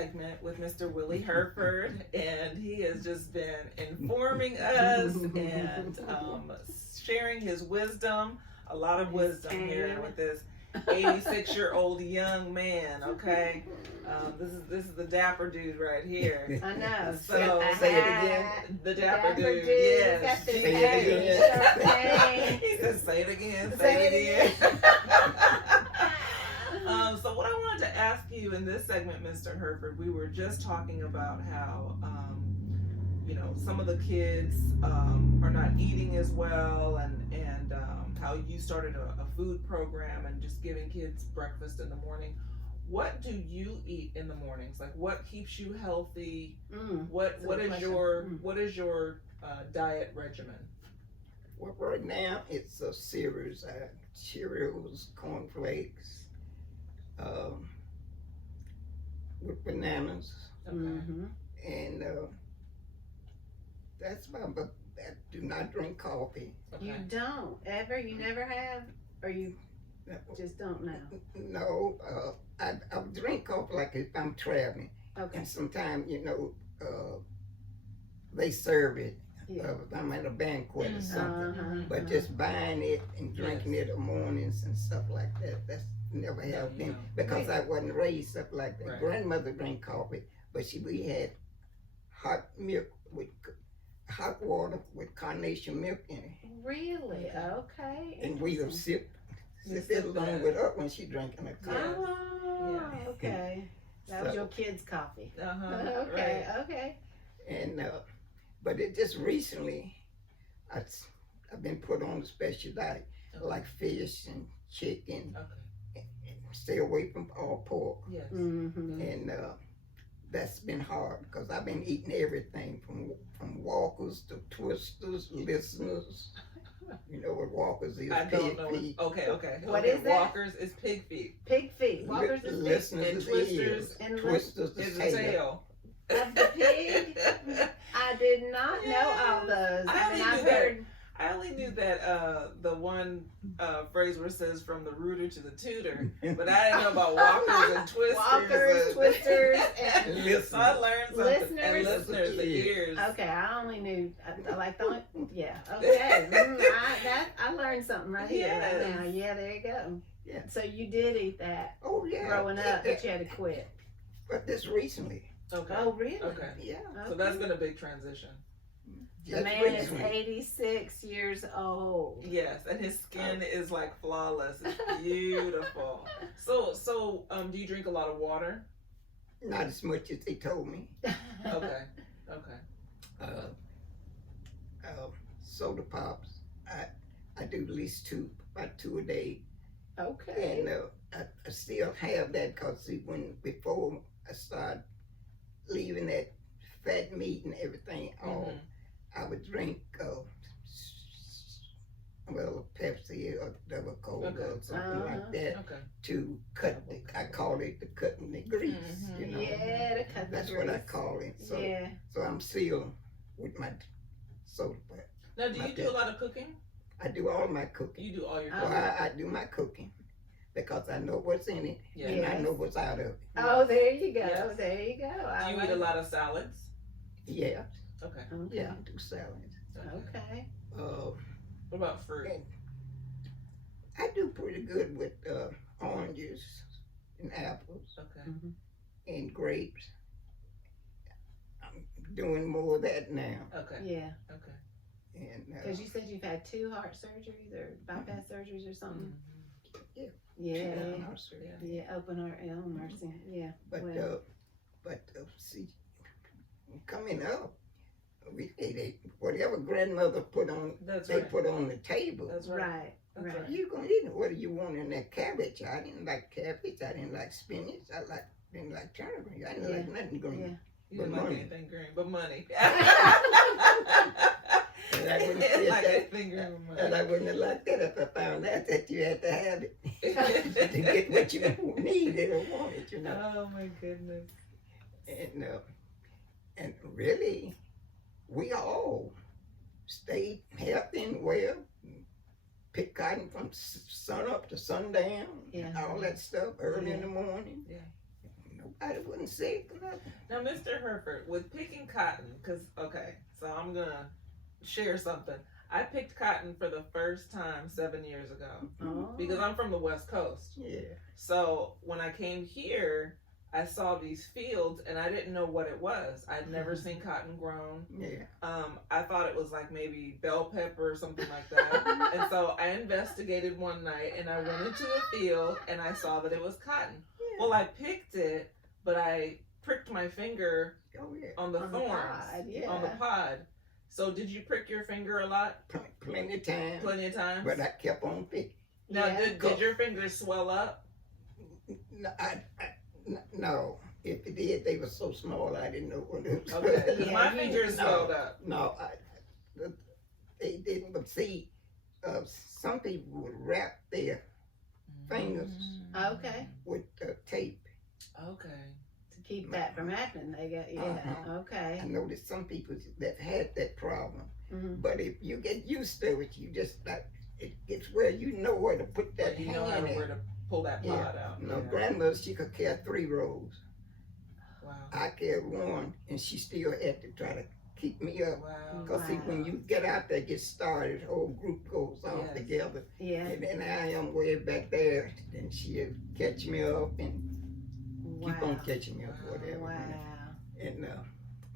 segment with Mr. Willie Hereford, and he has just been informing us and sharing his wisdom, a lot of wisdom here with this 86-year-old young man. Okay, this is the dapper dude right here. I know. So say it again. The dapper dude. Yes. Say it again. He says, "Say it again. Say it again." So what I wanted to ask you in this segment, Mr. Hereford, we were just talking about how, some of the kids are not eating as well, and how you started a food program and just giving kids breakfast in the morning. What do you eat in the mornings? Like, what keeps you healthy? What is your diet regimen? Well, right now it's a series: Cheerios, cornflakes, with bananas, and that's about. But I do not drink coffee. You don't ever? You never have, or you just don't know? No, I drink coffee like if I'm traveling, Okay. and sometimes they serve it. Yeah. If I'm at a banquet or something. But Uh-huh. just buying it and drinking it in the mornings and stuff like that's never helped me because I wasn't raised up like that. Right. Grandmother drank coffee, but we had hot milk with hot water with carnation milk in it, Really? Okay. and we would sip You it sip along that. with her when she drinking her coffee. Oh, Yeah. okay. That was So- your kid's coffee. Okay. Okay, okay. And but it just recently, I've been put on a special diet like fish and chicken. Okay. And stay away from all pork. Yes. Mm-hmm. And that's been hard because I've been eating everything from Walkers to Twisters, Listeners. You know what Walkers is? I don't Pig know. feet. Okay. What Okay, is that? Walkers is pig feet. Pig feet. Walkers is pig. Listeners and is Twisters ears. and Twisters Is is the tail. tail. Of the pig? I did not know all those. I only I've knew that. heard. I only knew that the one phrase where it says from the rooter to the tutor, but I didn't know about walkers and twisters. Walkers, twisters, and So I learned something. Listeners. And listeners, the ears. okay. I only knew like the yeah. Okay, I learned something right here right now. Yeah, there you go. Yeah. So you did eat that Oh yeah. growing up, but you had to quit. But this recently. Okay. Oh really? Okay. Yeah. So that's been a big transition. The Just man is recently. 86 years old. Yes, and his skin is like flawless. It's beautiful. So do you drink a lot of water? Not as much as they told me. Okay. Soda pops. I do at least about two a day. Okay. And I still have that because before I started leaving that fat meat and everything off, I would drink Pepsi or double Cola or something like that Okay. to cut. I call it the cutting the grease. You know, Yeah, to cut the that's what I grease. call it. So, Yeah. so I'm still with my soda pop. Now, do you do a lot of cooking? I do all my cooking. You do all your Oh. cooking. Well, I do my cooking because I know what's in it Yeah. and I Yes. know what's out of it. Oh, there you go. Yes. There you go. Do you eat a lot of salads? Yeah, Okay. Okay. yeah, I do salads. Okay. What about fruit? And I do pretty good with oranges and apples Okay. and grapes. I'm doing more of that now. Okay. Yeah. Okay. And Because you said you've had 2 heart surgeries or bypass surgeries or something. Mm-hmm. Yeah. surgery. Yeah. Open heart. Oh, mercy. Yeah. But Well. see, coming up, whatever grandmother put on, That's they right. put on the table. That's right. Right. That's Right. right. You gonna eat it? What do you want in that cabbage? I didn't like cabbage. I didn't like spinach. Didn't like turnip. I didn't like nothing green. Yeah. You But didn't like money. anything green, but money. And I wouldn't Didn't fit like that. anything green with money. And I wouldn't have liked that if I found out that you had to have it to get what you needed or wanted, you know. Oh my goodness. And really, we all stayed healthy and well. Pick cotton from sun up to sundown. Yeah. And all that stuff early in the morning. Yeah. No nobody wouldn't say nothing. Now, Mr. Hereford, with picking cotton, because, okay, so I'm going to share something. I picked cotton for the first time 7 years ago Oh. because I'm from the West Coast. Yeah. So when I came here, I saw these fields and I didn't know what it was. I'd never seen cotton grown. Yeah. I thought it was like maybe bell pepper or something like that. And so I investigated one night and I went into a field and I saw that it was cotton. Well, I picked it, but I pricked my finger Oh, yeah. on the On the thorns, pod, yeah. on the pod. So did you prick your finger a lot? Plenty of time. Plenty of times? But I kept on picking. Now, Yeah. did your fingers swell up? No. If it did, they were so small I didn't know what it was. Okay, 'cause my Yeah, fingers no. swelled up. No, they didn't. But see, some people would wrap their fingers Okay. with tape. Okay. To keep that from happening, they got, yeah, Uh-huh. okay. I noticed some people that had that problem. Mhm. But if you get used to it, you just it's where you know where to put that But you know how hand to, in. where to pull that pod out. No, Yeah. grandmother, she could carry 3 rows. Wow. I carried 1, and she still had to try to keep me up. Wow. Because see, when you get out there, get started, the whole group goes off Yes. together. Yeah. And then I am way back there, then she'll catch me up and keep on Wow. catching me up, whatever. Wow. And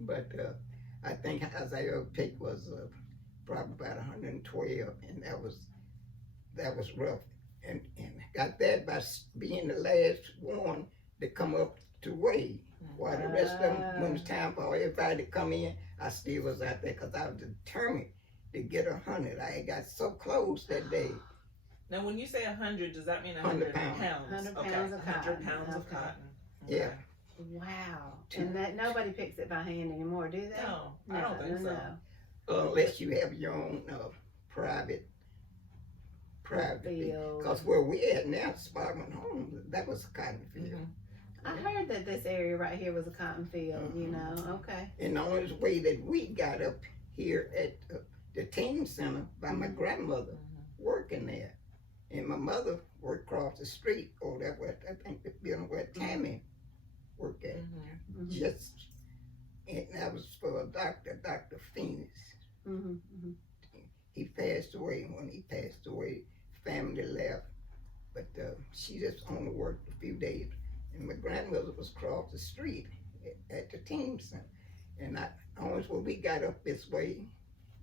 but I think as I picked was probably about 112, and that was rough. And got that by being the last one to come up to weigh. While the rest of them, when it was time for everybody to come in, I still was out there because I was determined to get 100. I had got so close that day. Now, when you say 100, does that mean 100 100 pounds? 100 Okay, pounds of 100 cotton. pounds of Okay. cotton. Yeah. Wow. And that nobody picks it by hand anymore, do they? No, I don't think so. Unless you have your own private Field. because where we at now, Sparkman Home, that was a cotton field. Mhm. I heard that this area right here was a cotton field, you know. Okay. And the only way that we got up here at the teen center by my grandmother working there. And my mother worked across the street, or that where I think the building where Tammy worked at. Mhm. Just, and that was for a doctor, Dr. Phoenix. Mm-hmm. Mm-hmm. He passed away. When he passed away, family left. But she just only worked a few days. And my grandmother was across the street at the teen center. And always when we got up this way,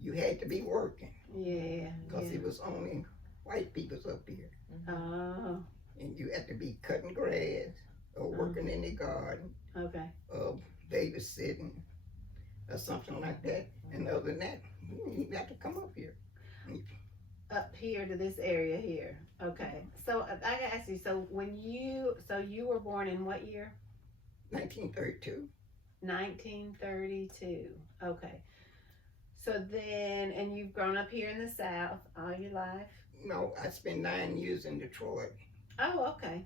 you had to be working. Yeah. Because Yeah. it was only white people's up here. Oh. And you had to be cutting grass or working in the garden Okay. or babysitting or something like that. And other than that, you got to come up here. Up here to this area here. Okay. So I gotta ask you. So you were born in what year? 1932. 1932. Okay. So then, and you've grown up here in the South all your life? No, I spent 9 years in Detroit. Oh, okay.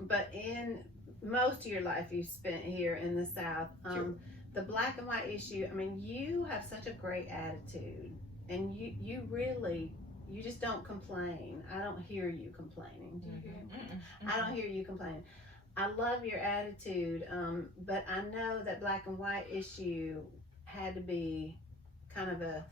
But in most of your life you spent here in the South. Sure. The black and white issue, I mean, you have such a great attitude. And you really, you just don't complain. I don't hear you complaining. Do you hear me? I don't hear you complaining. I love your attitude, but I know that black and white issue had to be kind of a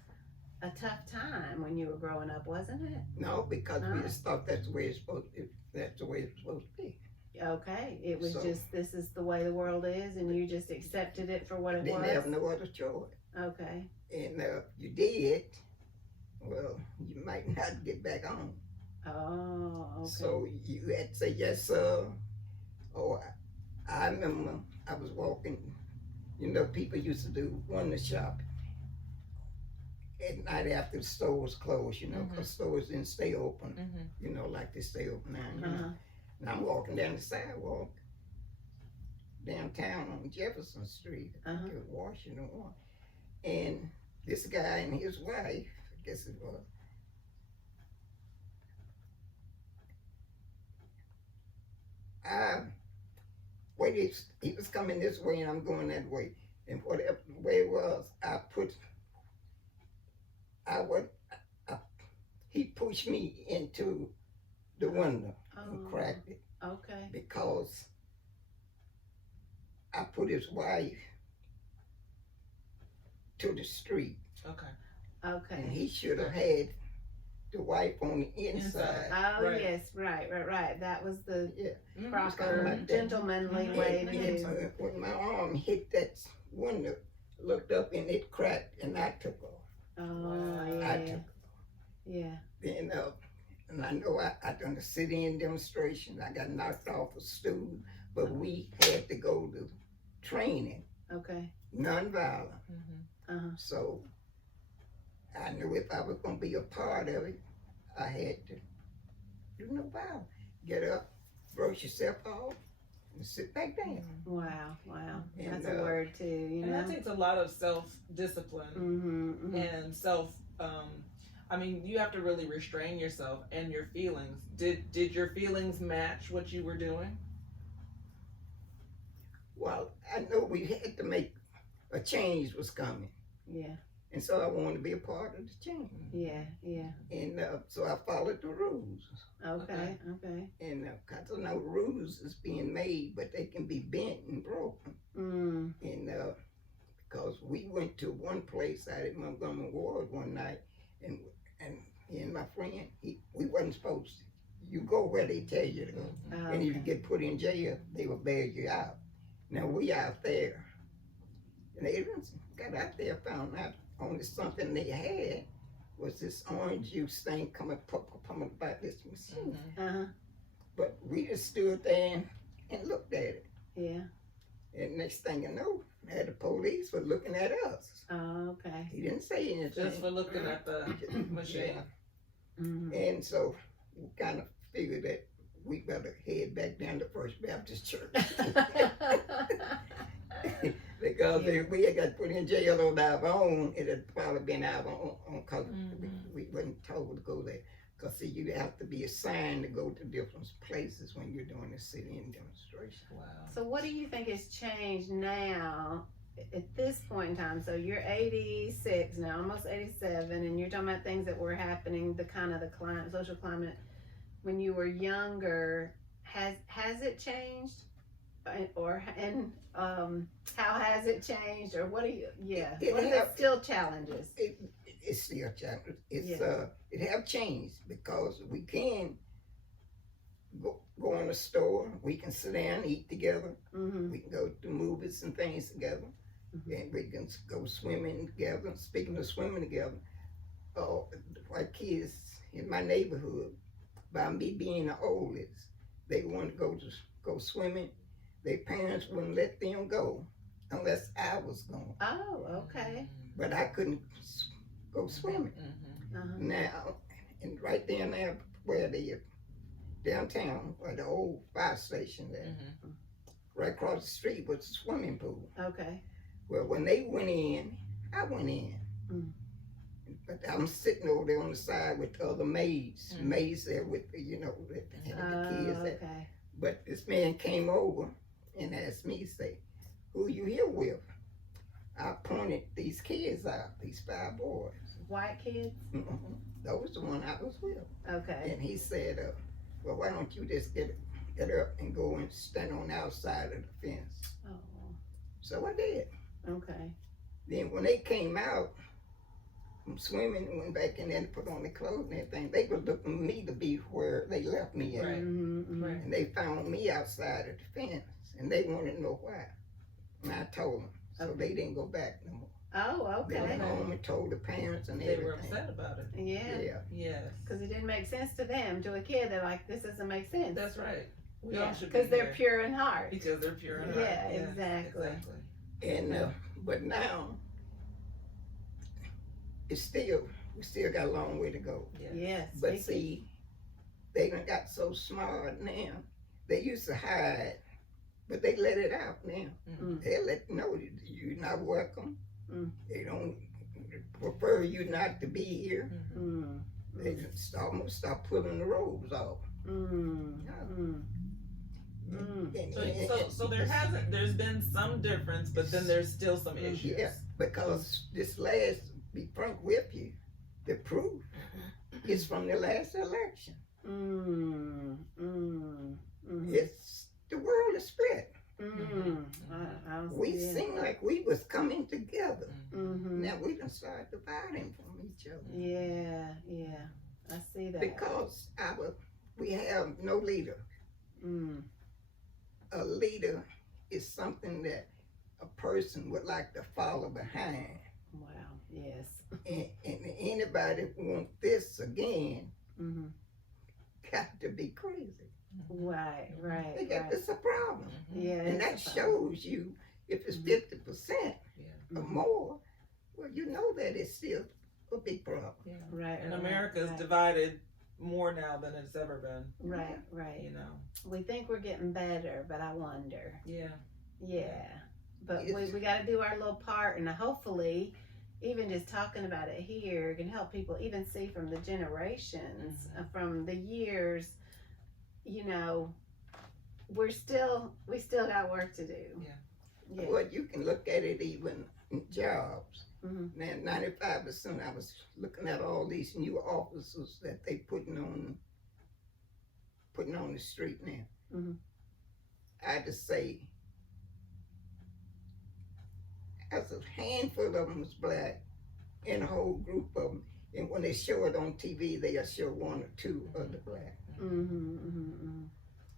tough time when you were growing up, wasn't it? No, because we just thought that's the way it's supposed to, that's the way it's supposed to be. Okay, it was So- just, this is the way the world is, and you just accepted it for what it Didn't was? have no other choice. Okay. And you did, well, you might not get back on. Oh, okay. So you had to say yes, sir. Or I remember I was walking, you know, people used to do window shopping at night after the stores closed, you know, because stores didn't stay open, you know, like they stay open now. You know? And I'm walking down the sidewalk downtown on Jefferson Street, to Washington One. And this guy and his wife, I guess it was, he was coming this way and I'm going that way. And whatever way it was, he pushed me into the window and cracked it Okay. because I put his wife to the street, Okay. and Okay. he should have had the wife on the inside. Oh, Right. yes, right. That was the Mhm. proper like that. gentlemanly Mhm. way And, to and do. so when my arm hit that window, looked up and it cracked, and I took off. Oh, Wow. I yeah. took Yeah. then and I know I done a sit-in demonstration. I got knocked off a stool, but we had to go to training, Okay. nonviolent. Mhm. So I knew if I was gonna be a part of it, I had to do no violence. Get up, brush yourself off, and sit back down. Wow. And, That's a word too, you And know? that takes a lot of self-discipline Mm-hmm. and I mean, you have to really restrain yourself and your feelings. Did your feelings match what you were doing? Well, I know we had to make a change was coming, Yeah. and so I wanted to be a part of the change. Yeah. And so I followed the rules. Okay. And cause I know rules is being made, but they can be bent and broken. Mm. And because we went to one place out at Montgomery Ward one night, and he and my friend, we wasn't supposed to. You go where they tell you to go, Oh, and if you okay. get put in jail, they will bail you out. Now we out there, and they got out there, found out only something they had was this orange juice thing coming about this machine. Uh-huh. But we just stood there and looked at it. Yeah. And next thing you know, the police were looking at us. Oh, okay. He didn't say anything. Just for looking at the machine. Mm-hmm. And so we kind of figured that we better head back down to First Baptist Church. Because if we had got put in jail on our own, it had probably been our own because we wasn't told to go there. Because see, you have to be assigned to go to different places when you're doing a sit-in demonstration. Wow. So what do you think has changed now at this point in time? So you're 86 now, almost 87, and you're talking about things that were happening, the kind of the climate, social climate when you were younger. Has it changed? How has it changed? Or what do you, what are the still challenges? It's still challenging. It's Yeah. It have changed because we can go in a store. We can sit down, eat together. Mm-hmm. We can go to movies and things together, and we can go swimming together. Speaking of swimming together, white kids in my neighborhood, by me being the oldest, they want to go swimming. Their parents wouldn't let them go unless I was going. Oh, okay. But I couldn't go swimming. Uh-huh. Now, and right there now where the downtown, where the old fire station there, right across the street was a swimming pool. Okay. Well, when they went in, I went in. Mm. But I'm sitting over there on the side with the other maids, maids there with the, the kids there. Okay. But this man came over and asked me, say, who you here with? I pointed these kids out, these 5 boys. White kids? That was the one I was with. Okay. And he said, well, why don't you just get up and go and stand on the outside of the fence? Oh, So I did. okay. Then when they came out from swimming and went back in there and put on their clothes and everything, they were looking for me to be where they left me at. Right. Mm-hmm. Right. And they found me outside of the fence, and they wanted to know why. And I told them, so they didn't go back no more. Oh, They went okay. home and told the parents and They everything. were upset about it. Yeah. Yeah. Yes. Because it didn't make sense to them. To a kid, they're like, this doesn't make sense. That's right. We Yeah, all should be because they're here. pure in heart. Because they're pure in Yeah, heart. exactly. And but now, we still got a long way to go. Yes. But big- see, they done got so smart now. They used to hide, but they let it out now. Mm. They let you know you're not welcome. Mm. They don't prefer you not to be here. Mm. They just almost start pulling the robes off. Mm. Mm. Mm. And- So there's been some difference, but then there's still some issues. Yeah, because this last, be frank with you, the proof is from the last election. Mm. Mm. Mm. It's the world is split. I don't We see it. seem like we was coming together. Mm-hmm. Now we done started dividing from each other. Yeah, I see that. Because we have no leader. Mm. A leader is something that a person would like to follow behind. Wow, yes. And anybody want this again Mm-hmm. got to be crazy. Right, They got this a problem. Yeah, And that it's a problem. shows you if it's Mhm. 50% or Mhm. more, well, you know that it's still a big problem. Right, And right, America's right. divided more now than it's ever been. Right, right. You know. We think we're getting better, but I wonder. Yeah. Yeah. But It's- we got to do our little part, and hopefully, even just talking about it here can help people even see from the generations, from the years, you know, we still got work to do. Yeah. Well, you can look at it even in jobs. Mhm. Now, 95%, I was looking at all these new officers that they putting on the street now. Mhm. I just say, as a handful of them was black, and a whole group of them, and when they show it on TV, they'll show one or two of the black. Mhm. Mhm. Mhm.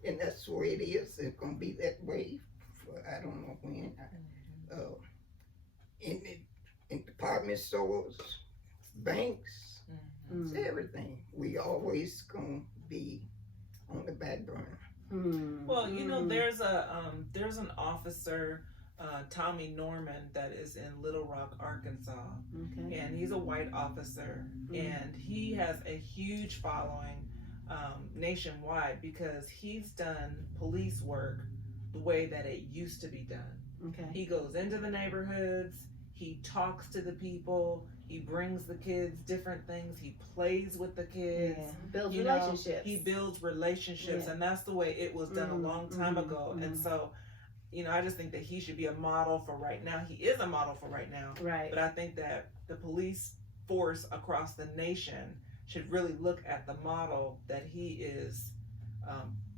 And that's the way it is. It's gonna be that way for I don't know when. In department stores, banks, it's everything. We always gonna be on the back burner. Mhm. Well, you know, Mhm. there's an officer, Tommy Norment, that is in Little Rock, Arkansas, Okay. and he's a white officer, and he has a huge following nationwide because he's done police work the way that it used to be done. Okay. He goes into the neighborhoods, he talks to the people, he brings the kids different things, he plays with the kids. Yeah. Builds You know, relationships. he builds relationships, Yeah. and that's the way it was done a long time ago. And so, you know, I just think that he should be a model for right now. He is a model for right now, Right. but I think that the police force across the nation should really look at the model that he is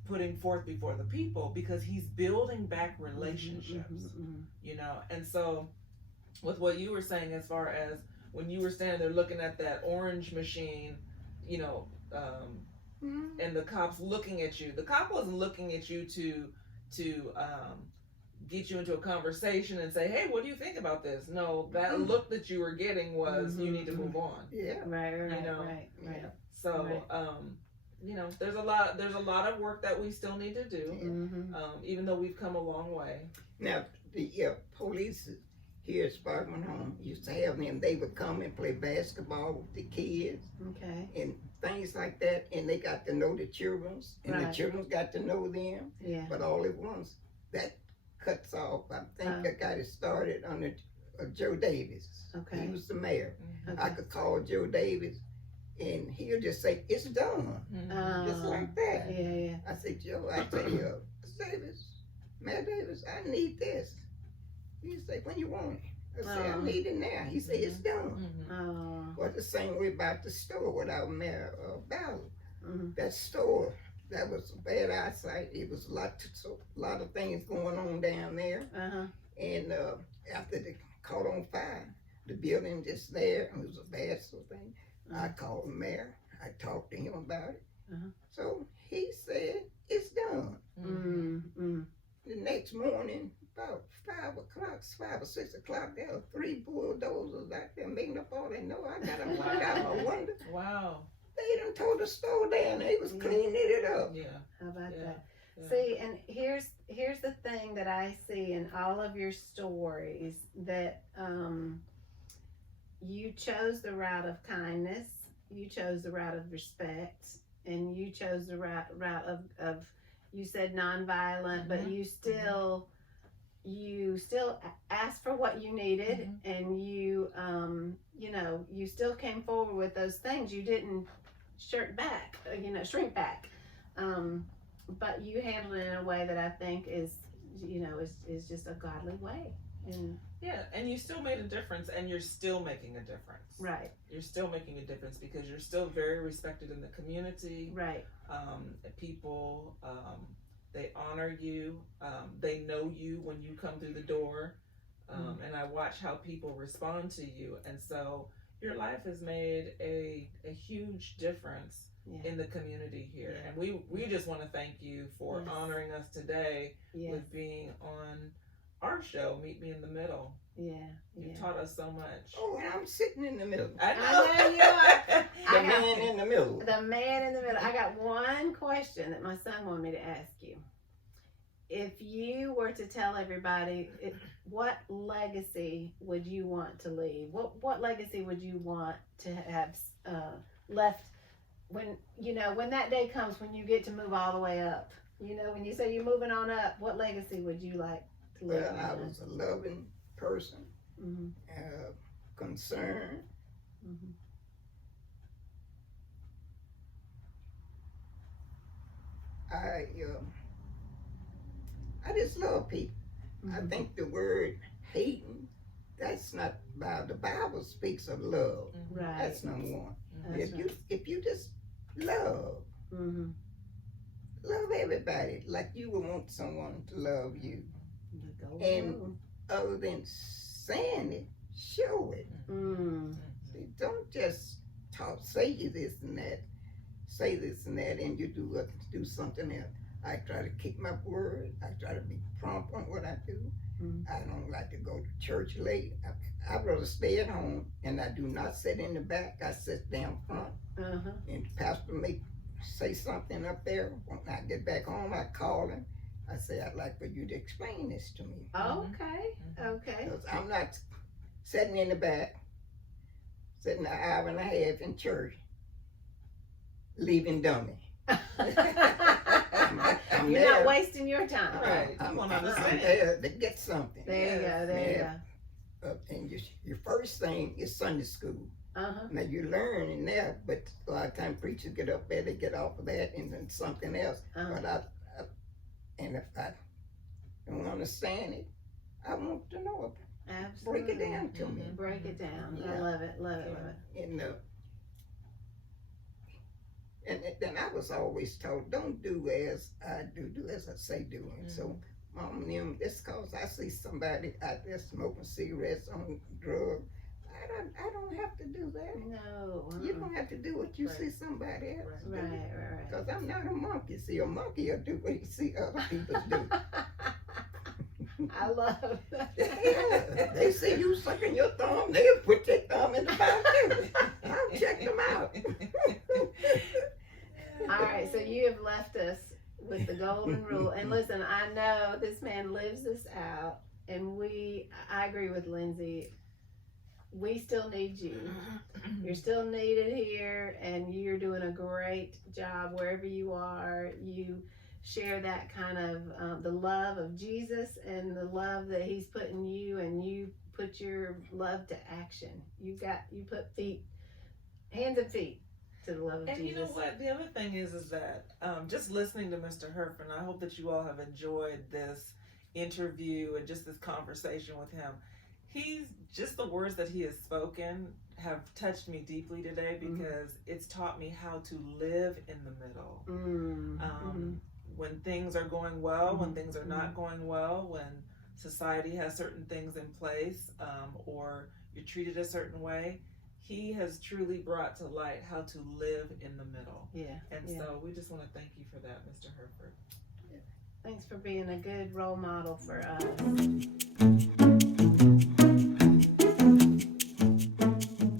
putting forth before the people, because he's building back relationships. You know, and so with what you were saying, as far as when you were standing there looking at that orange machine, you know, and the cops looking at you, the cop wasn't looking at you to get you into a conversation and say, hey, what do you think about this? No, that look that you were getting was, you need to move on. Yeah. Right. Right. You know, Right. Right. So, you know, there's a lot of work that we still need to do, Mm-hmm. even though we've come a long way. Now, the police here at Sparkman Home used to have them. They would come and play basketball with the kids Okay. and things like that, and they got to know the children, and the Right. children got to know them. Yeah. But all at once, that cuts off. I think I got it started under Joe Davis. Okay. He was the mayor. Okay. I could call Joe Davis, and he'll just say, it's done. Just like that. Yeah. I said, Joe, I tell you, Davis, Mayor Davis, I need this. He say, when you want it? I say, I need it now. He say, it's done. Oh. Well, the same way about the store with our Mayor Ballard. Mhm. That store, that was a bad eyesight. It was a lot of things going on down there. Uh-huh. And after they caught on fire, the building just there, and it was a bad sort of thing. I called the mayor. I talked to him about it. So he said, it's done. Mm-hmm. The next morning, about 5 or 6 o'clock, there were 3 bulldozers out there making up all they know. I got them walk out my window. Wow. They done tore the store down. They was cleaning it up. Yeah. How about Yeah. that? Yeah. See, and here's the thing that I see in all of your stories, that you chose the route of kindness, you chose the route of respect, and you chose the route of you said nonviolent, but you still asked for what you needed, and you know, you still came forward with those things. You didn't shrink back. But you handled it in a way that I think is just a godly way. And Yeah, and you still made a difference, and you're still making a difference. right, You're still making a difference because you're still very respected in the community. right. People, They honor you. They know you when you come through the door. And I watch how people respond to you. And so your life has made a huge difference in the community here. And we just want to thank you for honoring us today with being on our show, Meet Me in the Middle. You taught us so much. Oh, I'm sitting in the middle. I know you are. The man in the middle. The man in the middle. I got one question that my son wanted me to ask you. If you were to tell everybody, what legacy would you want to leave? What legacy would you want to have left when that day comes when you get to move all the way up? When you say you're moving on up, what legacy would you like to leave? Well, I was a loving person, concerned. I just love people. I think the word hating, that's not Bible. The Bible speaks of love. Right. That's number one. That's If you just love, love everybody like you would want someone to love you. And other than saying it, show it. See, don't just say this and that, say this and that, and you do something else. I try to keep my word. I try to be prompt on what I do. I don't like to go to church late. I'd rather stay at home, and I do not sit in the back. I sit down front. And the pastor may say something up there. When I get back home, I call him. I say, I'd like for you to explain this to me. Okay. Because I'm not sitting in the back, sitting an hour and a half in church, leaving dummy. You're not wasting your time. Right. I'm there to get something. There you go. And your first thing is Sunday school. Now you learn in there, but a lot of times preachers get up there, they get off of that and then something else. But and if I don't understand it, I want to know it. Absolutely. Break it down to me. Break it down. I love it. Love it. And then I was always told, don't do as I do as I say do. And so, Mom and them, just because I see somebody out there smoking cigarettes on drugs, I don't have to do that. No. You don't have to do what you see somebody else do. Right. Because I'm not a monkey. See, a monkey will do what he see other people do. I love that. Yeah, they see you sucking your thumb, they'll put their thumb in the mouth too. I'll check them out. All right, so you have left us with the golden rule. And listen, I know this man lives this out, and I agree with Lindsay. We still need you. You're still needed here, and you're doing a great job wherever you are. You share that kind of the love of Jesus and the love that he's put in you, and you put your love to action. You put hands and feet to the love of Jesus. And you know what? The other thing is that just listening to Mr. Hereford, and I hope that you all have enjoyed this interview and just this conversation with him. He's just the words that he has spoken have touched me deeply today because it's taught me how to live in the middle. When things are going well, when things are not going well, when society has certain things in place, or you're treated a certain way, he has truly brought to light how to live in the middle. So we just want to thank you for that, Mr. Hereford. Thanks for being a good role model for us.